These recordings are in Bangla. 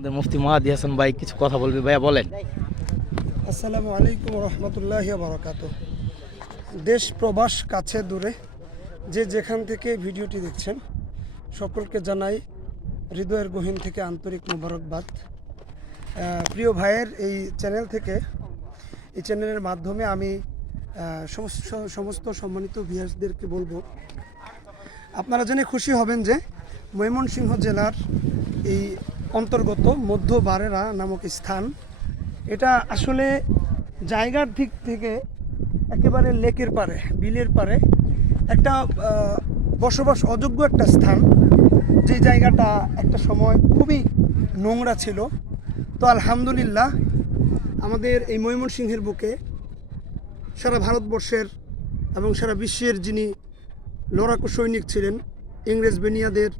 আমাদের মুফতি মাহাদি হাসান ভাই কিছু কথা বলবে, ভাইয়া বলেন। আসসালামু আলাইকুম রহমতুল্লাহ বারাকাত। দেশ প্রবাস কাছে দূরে যে যেখান থেকে ভিডিওটি দেখছেন সকলকে জানাই হৃদয়ের গহীন থেকে আন্তরিক মোবারকবাদ। প্রিয় ভাইয়ের এই চ্যানেল থেকে, এই চ্যানেলের মাধ্যমে আমি সমস্ত সম্মানিত ভিউয়ার্সদেরকে বলবো, আপনারা জেনে খুশি হবেন যে ময়মনসিংহ জেলার এই অন্তর্গত মধ্য বারেরা নামক স্থান, এটা আসলে জায়গার দিক থেকে একেবারে লেকের পারে, বিলের পারে একটা বসবাস অযোগ্য একটা স্থান। যে জায়গাটা একটা সময় খুবই নোংরা ছিল। তো আলহামদুলিল্লাহ আমাদের এই ময়মনসিংহের বুকে সারা ভারতবর্ষের এবং সারা বিশ্বের যিনি লড়াকু সৈনিক ছিলেন, ইংরেজ বেনিয়াদের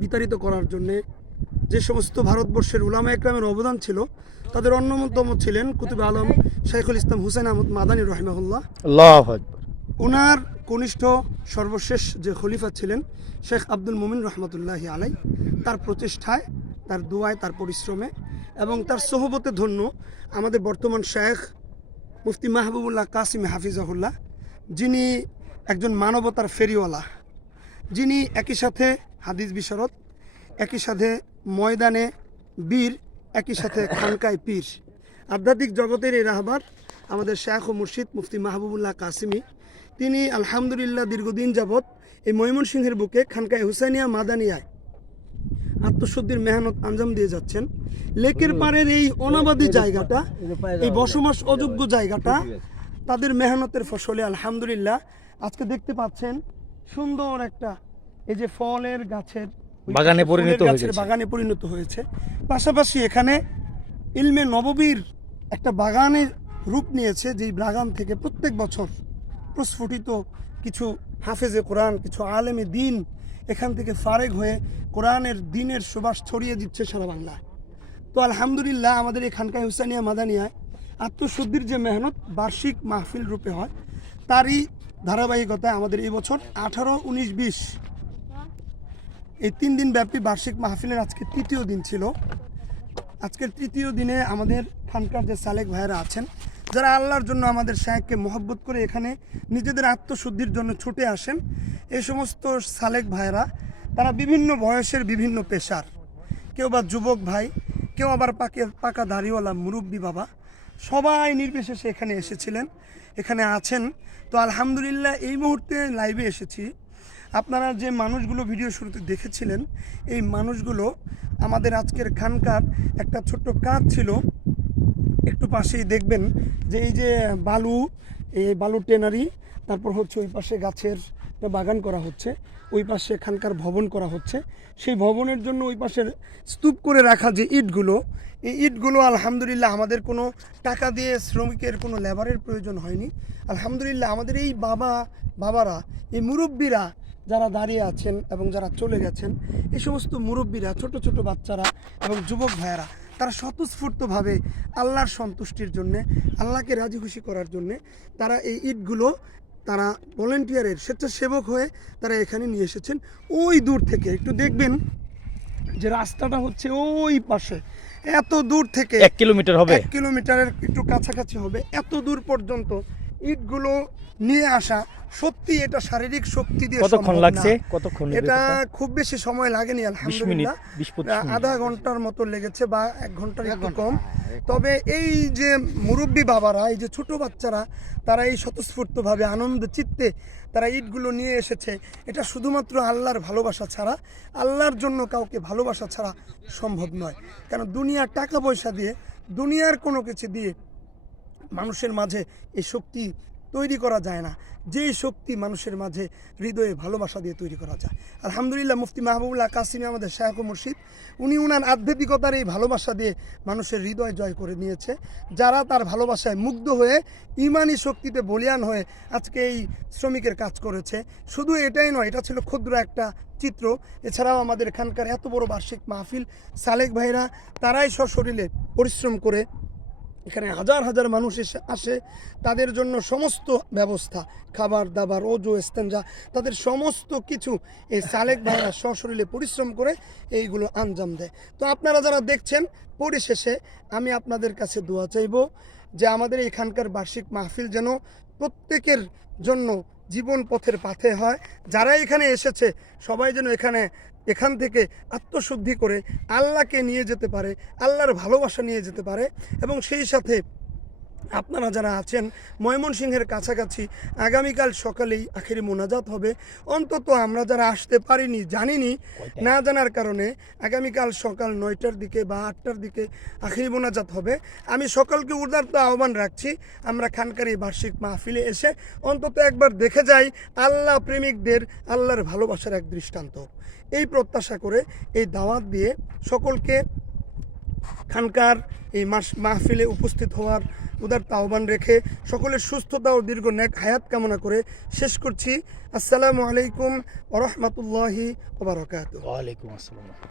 বিতাড়িত করার জন্যে যে সমস্ত ভারতবর্ষের উলামা একরামের অবদান ছিল, তাদের অন্যতম ছিলেন কুতুবে আলম শাইখুল ইসলাম হুসাইন আহমদ মাদানী রহিমাহুল্লাহ। আল্লাহু আকবার। ওনার কনিষ্ঠ সর্বশেষ যে খলিফা ছিলেন শেখ আব্দুল মুমিন রহমতুল্লাহ আলাই, তার প্রচেষ্টায়, তার দোয়ায়, তার পরিশ্রমে এবং তার সোহবতে ধন্য আমাদের বর্তমান শেখ মুফতি মাহবুবুল্লাহ কাসিম হাফিজাহুল্লাহ, যিনি একজন মানবতার ফেরিওয়ালা, যিনি একই সাথে হাদিস বিশারদ, একই সাথে ময়দানে বীর, একই সাথে খানকায় পীর, আধ্যাত্মিক জগতের এই রাহবার আমাদের শেখ ও মুর্শিদ মুফতি মাহবুবুল্লাহ কাসিমি। তিনি আলহামদুলিল্লাহ দীর্ঘদিন যাবৎ এই ময়মনসিংহের বুকে খানকায় হুসাইনিয়া মাদানিয়ায় আত্মশুদ্ধির মেহনত আঞ্জাম দিয়ে যাচ্ছেন। লেকের পাড়ের এই অনাবাদী জায়গাটা, এই বসবাস অযোগ্য জায়গাটা তাদের মেহনতের ফসলে আলহামদুলিল্লাহ আজকে দেখতে পাচ্ছেন সুন্দর একটা এই যে ফলের গাছের বাগানে পরিণত হয়েছে। পাশাপাশি এখানে ইলমে নববীর একটা বাগানের রূপ নিয়েছে, যেই বাগান থেকে প্রত্যেক বছর প্রস্ফুটিত কিছু হাফেজে কোরআন, কিছু আলেমে দিন এখান থেকে ফারেগ হয়ে কোরআনের দিনের সুবাস ছড়িয়ে দিচ্ছে সারা বাংলায়। তো আলহামদুলিল্লাহ আমাদের এই খানকায় হুসাইনিয়া মাদানিয়ায় আত্মশুদ্ধির যে মেহনত বার্ষিক মাহফিল রূপে হয়, তারই ধারাবাহিকতায় আমাদের এই বছর 18, 19, 20 এই 3 দিন ব্যাপী বার্ষিক মাহফিলের আজকে তৃতীয় দিন ছিল। আজকের তৃতীয় দিনে আমাদের খানকার যে সালেক ভাইয়েরা আছেন, যারা আল্লাহর জন্য আমাদের শায়েখকে মহব্বত করে এখানে নিজেদের আত্মশুদ্ধির জন্য ছুটে আসেন, এই সমস্ত সালেক ভাইয়েরা তারা বিভিন্ন বয়সের, বিভিন্ন পেশার, কেউ বা যুবক ভাই, কেউ আবার পাকা দাড়িওয়ালা মুরব্বী বাবা, সবাই নির্বিশেষে এখানে এসেছিলেন, এখানে আছেন। তো আলহামদুলিল্লাহ এই মুহূর্তে লাইভে এসেছি। আপনারা যে মানুষগুলো ভিডিও শুরুতে দেখেছিলেন, এই মানুষগুলো আমাদের আজকের খানকার একটা ছোট্ট কাজ ছিল, একটু পাশেই দেখবেন যে এই যে বালু, এই বালু টেনারি, তারপর হচ্ছে ওই পাশে গাছের বাগান করা হচ্ছে, ওই পাশে খানকার ভবন করা হচ্ছে। সেই ভবনের জন্য ওই পাশের স্তূপ করে রাখা যে ইটগুলো, এই ইটগুলো আলহামদুলিল্লাহ আমাদের কোনো টাকা দিয়ে, শ্রমিকের কোনো লেবারের প্রয়োজন হয়নি। আলহামদুলিল্লাহ আমাদের এই বাবারা, এই মুরব্বীরা যারা দাঁড়িয়ে আছেন এবং যারা চলে গেছেন, এই সমস্ত মুরব্বীরা, ছোট ছোট বাচ্চারা এবং যুবক ভাইয়েরা, তারা স্বতঃস্ফূর্তভাবে আল্লাহর সন্তুষ্টির জন্যে, আল্লাহকে রাজি খুশি করার জন্যে তারা এই ইটগুলো, তারা ভলেন্টিয়ারের স্বেচ্ছাসেবক হয়ে তারা এখানে নিয়ে এসেছেন। ওই দূর থেকে একটু দেখবেন যে রাস্তাটা হচ্ছে ওই পাশে, এত দূর থেকে 1 কিলোমিটার হবে, 1 কিলোমিটারের একটু কাছাকাছি হবে, এত দূর পর্যন্ত ইটগুলো নিয়ে আসা। সত্যি এটা শারীরিক শক্তি দিয়ে কতক্ষণ লাগছে? কতক্ষণ? এটা খুব বেশি সময় লাগেনি আলহামদুলিল্লাহ, 20-25 মিনিট, আধা ঘন্টার মতো লেগেছে বা 1 ঘন্টার একটু কম। তবে এই যে মুরব্বী বাবারা, এই যে ছোট বাচ্চারা, তারা এই স্বতঃস্ফূর্তভাবে আনন্দ চিত্তে তারা ইটগুলো নিয়ে এসেছে। এটা শুধুমাত্র আল্লাহর ভালোবাসা ছাড়া, আল্লাহর জন্য কাউকে ভালোবাসা ছাড়া সম্ভব নয়। কারণ দুনিয়ার টাকা পয়সা দিয়ে, দুনিয়ার কোনো কিছু দিয়ে মানুষের মাঝে এই শক্তি তৈরি করা যায় না। যেই শক্তি মানুষের মাঝে হৃদয়ে ভালোবাসা দিয়ে তৈরি করা যায়। আলহামদুলিল্লাহ মুফতি মাহবুবুল্লাহ কাসিমি আমাদের শায়েখ ও মুর্শিদ, উনি উনার আধ্যাত্মিকতার এই ভালোবাসা দিয়ে মানুষের হৃদয় জয় করে নিয়েছে। যারা তার ভালোবাসায় মুগ্ধ হয়ে, ইমানি শক্তিতে বলিয়ান হয়ে আজকে এই শ্রমিকের কাজ করেছে। শুধু এটাই নয়, এটা ছিল ক্ষুদ্র একটা চিত্র। এছাড়াও আমাদের এখানকার এত বড় বার্ষিক মাহফিল, সালেক ভাইরা তারাই সশরীরে পরিশ্রম করে এখানে হাজার হাজার মানুষ আসে, তাদের জন্য সমস্ত ব্যবস্থা, খাবার দাবার, ওজু, ইস্তেঞ্জা, তাদের সমস্ত কিছু এই সালেক ভাইরা সশরীরে পরিশ্রম করে এইগুলো আঞ্জাম দেয়। তো আপনারা যারা দেখছেন, পরিশেষে আমি আপনাদের কাছে দোয়া চাইব যে আমাদের এখানকার বার্ষিক মাহফিল যেন প্রত্যেকের জন্য জীবন পথের পাথে হয়। যারা এখানে এসেছে সবাই যেন এখান থেকে আত্মশুদ্ধি করে আল্লাহকে নিয়ে যেতে পারে, আল্লাহর ভালোবাসা নিয়ে যেতে পারে। এবং সেই সাথে আপনারা যারা আছেন ময়মনসিংহের কাছাকাছি, আগামীকাল সকালেই আখেরি মোনাজাত হবে। অন্তত আমরা যারা আসতে পারিনি, জানিনি, না জানার কারণে আগামীকাল সকাল 9টার দিকে বা 8টার দিকে আখেরি মোনাজাত হবে। আমি সকলকে উদারত আহ্বান রাখছি, আমরা খানকার এই বার্ষিক মাহফিলে এসে অন্তত একবার দেখে যাই আল্লাহ প্রেমিকদের আল্লাহর ভালোবাসার এক দৃষ্টান্ত। এই প্রত্যাশা করে এই দাওয়াত দিয়ে সকলকে খানকার এই মাহফিলে উপস্থিত হওয়ার উদারতা আহ্বান রেখে সকলের সুস্থতা ও দীর্ঘ নেক হায়াত কামনা করে শেষ করছি। আসসালামু আলাইকুম ওয়া রাহমাতুল্লাহি ওয়া বারাকাতুহু। ওয়ালাইকুম আসসালাম।